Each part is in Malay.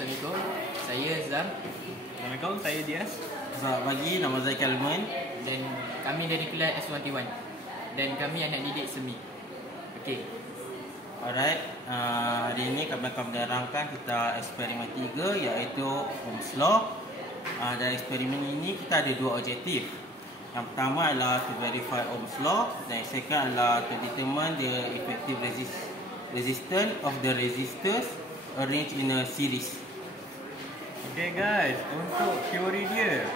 Assalamualaikum. Saya Zam. Assalamualaikum, saya Dias. Selamat pagi, nama saya Kalman. Dan kami dari kelas S1T1. Dan kami anak didik SEMI. Okey. Alright, hari ini kami akan menerangkan kita eksperimen 3 iaitu Ohm's Law. Dari eksperimen ini kita ada dua objektif. Yang pertama adalah to verify Ohm's Law dan yang second adalah to determine the effective resistance of the resistors arranged in a series. Okay guys, untuk teori dia,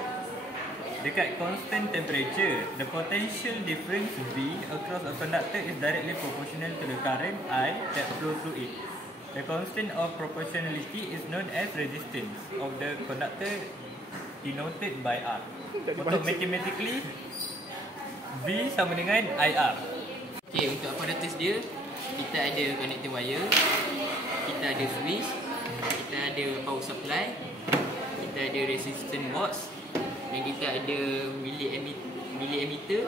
dekat constant temperature, the potential difference V across a conductor is directly proportional to the current I that flows through it. The constant of proportionality is known as resistance of the conductor, denoted by R. Untuk mathematically, V sama dengan IR. Okey, untuk apparatus dia, kita ada connecting wire, kita ada switch, kita ada power supply, kita ada resistance box, dan kita ada milliammeter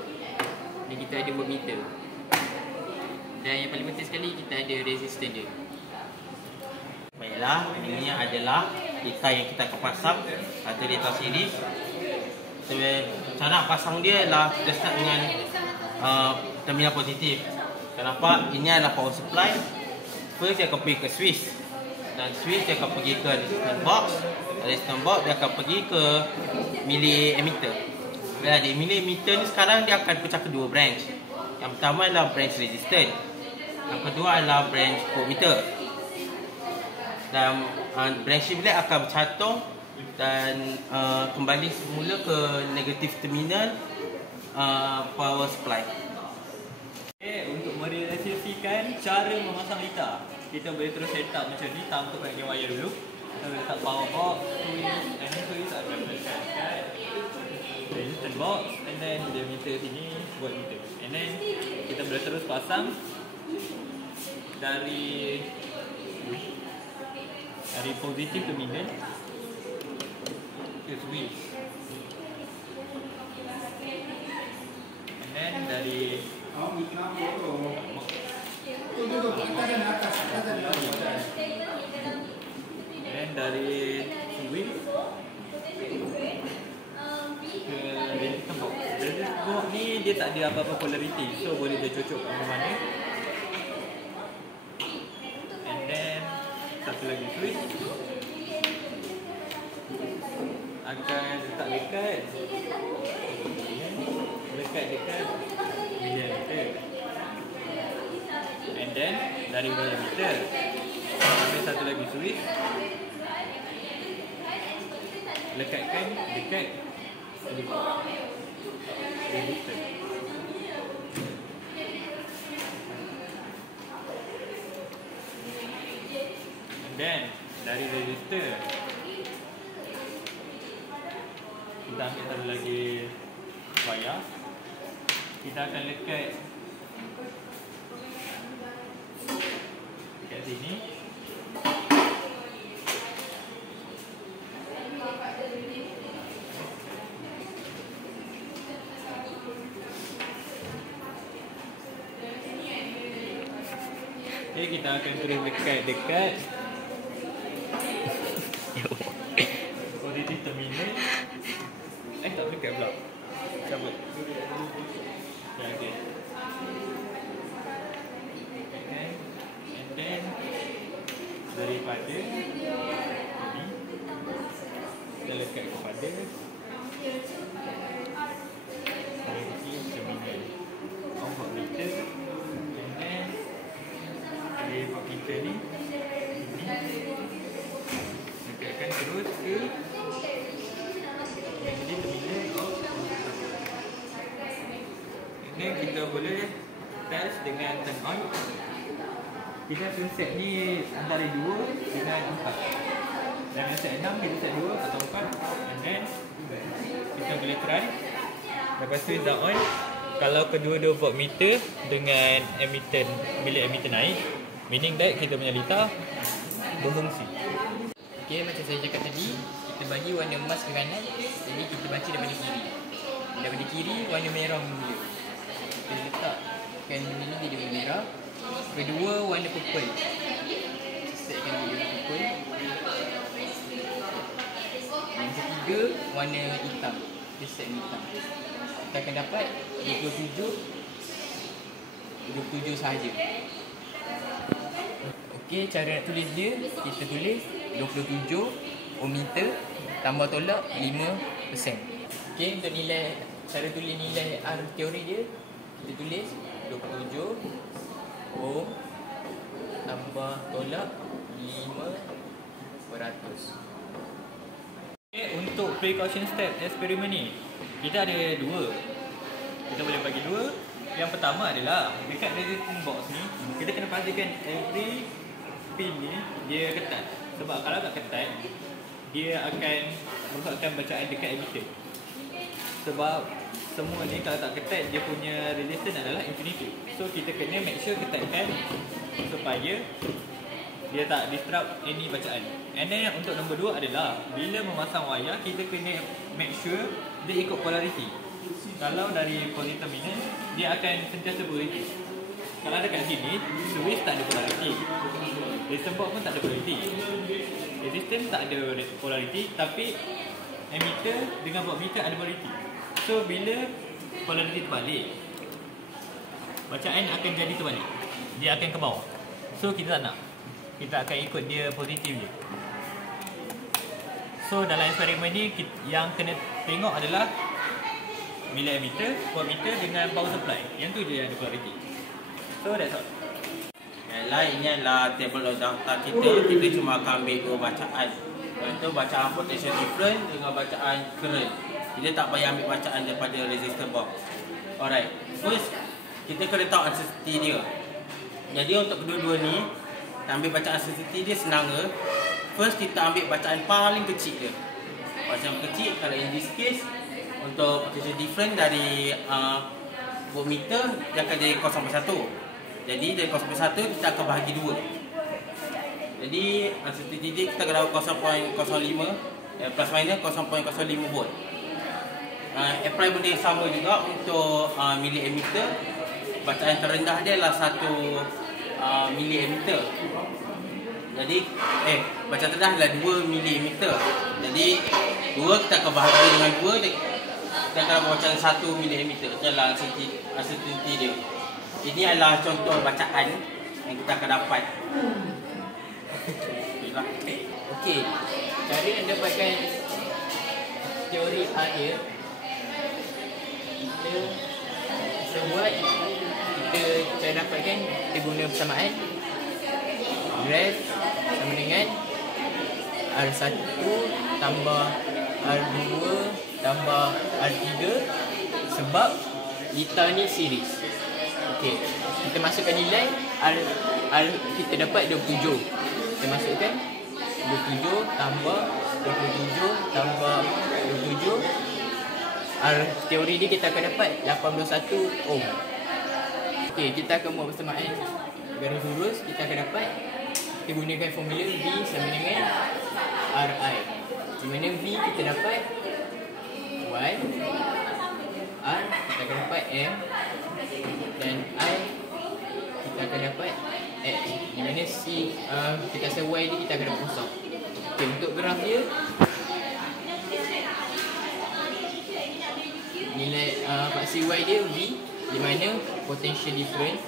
dan kita ada voltmeter. Dan yang paling penting sekali, kita ada resistance dia. Baiklah, ini adalah data yang kita akan pasang atau data series. Cara pasang dia adalah kita start dengan terminal positif. Kenapa? Ini adalah power supply. First dia akan pergi ke switch, dan switch dia akan pergi ke resistance box. Resistance box dia akan pergi ke milliammeter. Bila di milliammeter ni sekarang dia akan pecah ke dua branch. Yang pertama adalah branch resistance, yang kedua adalah branch voltmeter. Dan branch relay akan bercantum dan kembali semula ke negatif terminal power supply. Okay, untuk merealisasikan cara memasang litar, kita boleh terus set up macam ni tanpa connecting wire dulu. Kita boleh letak power box, switch, and then switch akan letak kat resistance box, and then dia meter sini, voltmeter. And then kita boleh terus pasang dari positif terminal ke switch, and then dari dari switch ke resistance box. Resistance box ni dia tak ada apa-apa polarity, so boleh dia cocok ke mana-mana. And then satu lagi switch akan letak dekat millimeter. And then dari millimeter ambil satu lagi switch, lekatkan dekat resistor. And then dari resistor kita ambil satu lagi wire, kita akan lekat dekat sini. Okay, kita akan terus lekat dekat positif terminal. Tak dekat pula. Cabut. Ya, okay. Okay. And then daripada ini kita lekat kepada positif terminal of voltmeter. And then dari voltmeter ni lekatkan terus ke dan kita boleh test dengan turn on. Kita akan set ni antara 2 dengan 4. Dan set 6 kita set 2 atau 4. And then kita boleh try. Lepas tu dah on. Kalau kedua-dua voltmeter dengan milliammeter naik, meaning that kita punya litar berfungsi. Okey, macam saya cakap tadi, kita bagi warna emas ke kanan. Jadi kita baca daripada kiri. Daripada kiri warna merah mula. Kita letakkan ini jadi warna merah. Kedua warna purple. Setkan dia warna purple. 3 warna hitam. Dia set hitam. Kita akan dapat 27 sahaja. Okey, cara nak tulis dia, kita tulis 27 ohmmeter tambah tolak 5%. Okey, untuk nilai, cara tulis nilai R teori dia, kita tulis 27 ohm tambah tolak 5%. Okay, untuk precaution step eksperimen ni, kita ada dua. Kita boleh bagi dua. Yang pertama adalah dekat resistance box ni, kita kena pastikan every pin ni dia ketat. Sebab kalau tak ketat, dia akan merosakkan bacaan dekat emitter. Sebab semua ni kalau tak ketat, dia punya resistance adalah infinity. So kita kena make sure ketatkan supaya dia tak disrupt any bacaan. And then untuk nombor 2 adalah bila memasang wayar, kita kena make sure dia ikut polarity. Kalau dari positif minus, dia akan sentiasa positif. Kalau dekat sini, switch tak ada polarity, resistance box pun tak ada polarity, resistance tak ada polarity, tapi emitter dengan voltmeter ada polarity. So bila polarity terbalik, bacaan akan jadi terbalik, dia akan ke bawah. So kita tak nak, kita akan ikut dia positif je. So dalam eksperimen ni, yang kena tengok adalah bila emitter, voltmeter dengan power supply. Yang tu je yang ada polarity. So that's all. Yang lain ni adalah table of data kita. Kita cuma akan ambil dua bacaan, iaitu bacaan potential difference dengan bacaan current. Kita tak payah ambil bacaan daripada resistor box. Alright, first kita kena tahu uncertainty dia. Jadi untuk kedua-dua ni, ambil bacaan uncertainty dia senang ke. First kita ambil bacaan paling kecil dia. Bacaan kecil, kalau in this case untuk potential difference dari voltmeter, dia akan jadi 0.1. Jadi dari 0.1 kita akan bahagi 2. Jadi uncertainty dia kita akan dapat 0.05 plus minus 0.05 volt. Apply benda yang sama juga untuk millimeter. Bacaan terendah dia adalah 1 millimeter. Jadi bacaan terendah adalah 2 millimeter. Jadi 2 kita akan bahagi dengan 2, kita akan dapat bacaan 1 millimeter. Itu adalah uncertainty dia. Ini adalah contoh bacaan yang kita akan dapat. Okey, cara nak dapatkan teori R dia, kita buat, cara dapatkan, kita guna persamaan graph sama dengan R1 tambah R2 tambah R3, sebab kita ni series. Okey, kita masukkan nilai R kita dapat 27. Kita masukkan 27 tambah 27 tambah 27. R teori ni kita akan dapat 81 ohm. Okey, kita akan buat persamaan garis lurus. Kita akan dapat, kita gunakan formula V sama dengan Ri. Di mana V kita dapat Y, R kita akan dapat M, dan I kita akan dapat X. Di mana C kita rasa Y ni kita akan dapat kosong. Okey, untuk graf dia, nilai paksi Y dia V, di mana potential difference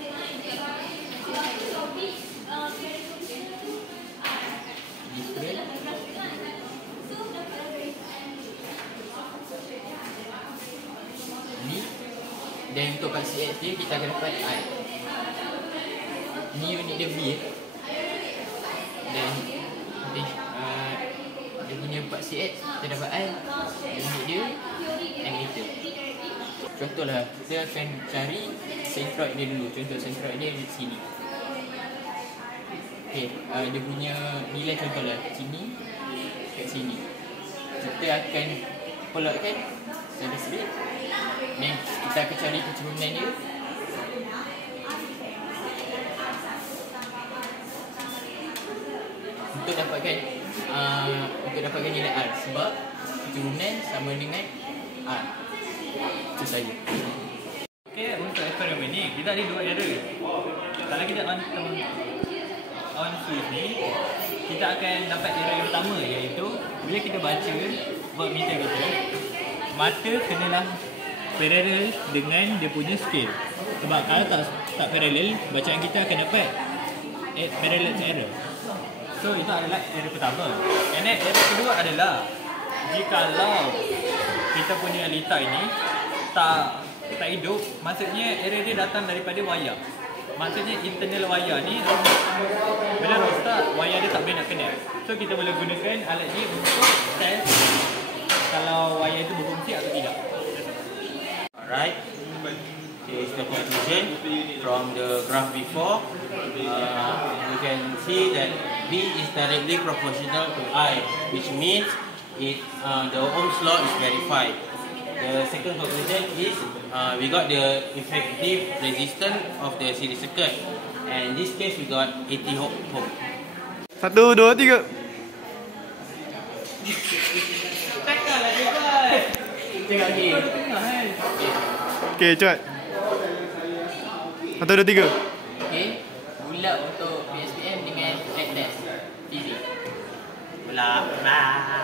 V, dan untuk paksi X dia kita akan dapat I. Ni unit dia V, dan dia punya paksi X kita dapat I, dan unit dia ammeter. Contohlah, kita akan cari centroid dia dulu. Contoh centroid dia di sini. Okey, dia punya nilai contohlah sini, kat sini. Kita akan plotkan secara straight, dan kita akan cari keturunan dia. Untuk dapatkan nilai R, sebab keturunan sama dengan R. Itu saja. Okay, untuk eksperimen ni kita ada dua error. Kalau kita on switch ni, kita akan dapat error yang pertama, iaitu bila kita baca voltmeter kita, mata kenalah parallel dengan dia punya scale. Sebab kalau tak parallel, bacaan kita akan dapat parallax error. So itu adalah error pertama. And then error kedua adalah jikalau kita punya litar ini tak hidup, maksudnya error dia datang daripada wayar. Maksudnya internal wayar ni bila rosak, wayar dia tak boleh nak connect. So kita boleh gunakan alat ni untuk test kalau wayar itu berfungsi atau tidak. Alright. Here is the conclusion from the graph before. You can see that B is directly proportional to I, which means the Ohm's law is verified. The second conclusion is we got the effective resistance of the series circuit, and in this case we got 80 ohm. 1, 2, 3. Takkan lah dia buat. Tengok lagi. Okey, cepat. 1, 2, 3. Okey. Bulat untuk PSPM dengan flat test. Easy. Blah blah.